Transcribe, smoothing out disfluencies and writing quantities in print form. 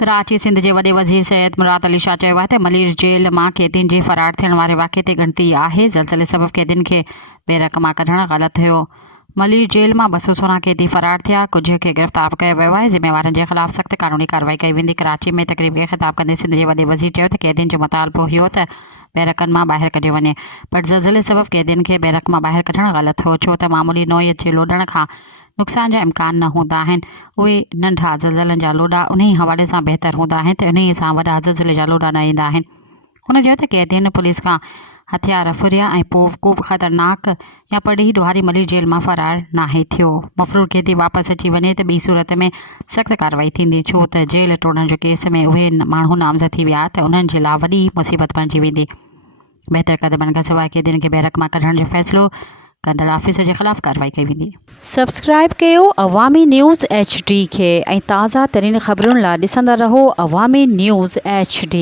कराची सिंध के वॾे वज़ीर सैयद मुराद अली शाह चयो आहे त मलीर जेल मां कैदियुनि जे फरार थियण वारे वाक़े ते गिणती आहे। ज़लज़ले सबबि कैदियुनि खे बेरक मां कढणु ग़लति थियो। मलीर जेल मां 216 कैदी फरार थिया, कुझ खे गिरफ़्तार कयो वियो आहे। ज़िम्मेवारनि जे ख़िलाफ़ सख़्त क़ानूनी कार्रवाई कई वेंदी। कराची में तक़रीब खे ख़िताब कंदे सिंध जे वॾे वज़ीर चयो त कैदियुनि जो मुतालबो हुयो त बैरकनि मां ॿाहिरि कढियो वञे, पर ज़लज़ले सबबि कैदियुनि खे बैरक मां ॿाहिरि कढणु ग़लति हो, छो त मामूली नोयत जे लोॾण खां नुक़सान जा इम्कान न हूंदा आहिनि। उहे नंढा ज़लज़लनि जा लोॾा उन हवाले सां बहितर हूंदा आहिनि त उन सां वॾा ज़लज़ले जा लोॾा न ईंदा आहिनि। हुन चयो त कैदियुनि पुलिस खां हथियार फुरिया ऐं पोइ को बि ख़तरनाक या पढ़ी ॾोहारी मलीर जेल मां फरार नाहे थियो। मफ़रूर कैदी वापसि अची वञे त ॿी सूरत में सख़्त कार्रवाई थींदी, छो त जेल टोड़ण जो केस में उहे माण्हू नामज़द थी विया त उन्हनि जे लाइ वॾी मुसीबत बणिजी वेंदी। बहितर क़दमनि खां सवाइ कैदियुनि खे बैरक मां कढण जो फ़ैसिलो कंदड़ ऑफिसर जे ख़िलाफ़ कार्रवाई कई वेंदी। सब्सक्राइब कयो अवामी न्यूज़ HD खे ऐं ताज़ा तरीन ख़बरुनि लाइ ॾिसंदा रहो अवामी न्यूज़ HD।